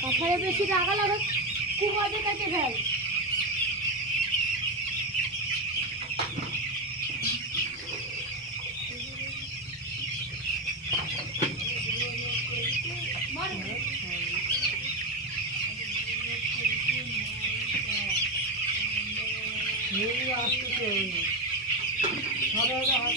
কাঁঠালে বেশি রাগা লাগা খুব আগে কেটে ফেল। আসতে চাই না, সারা হাত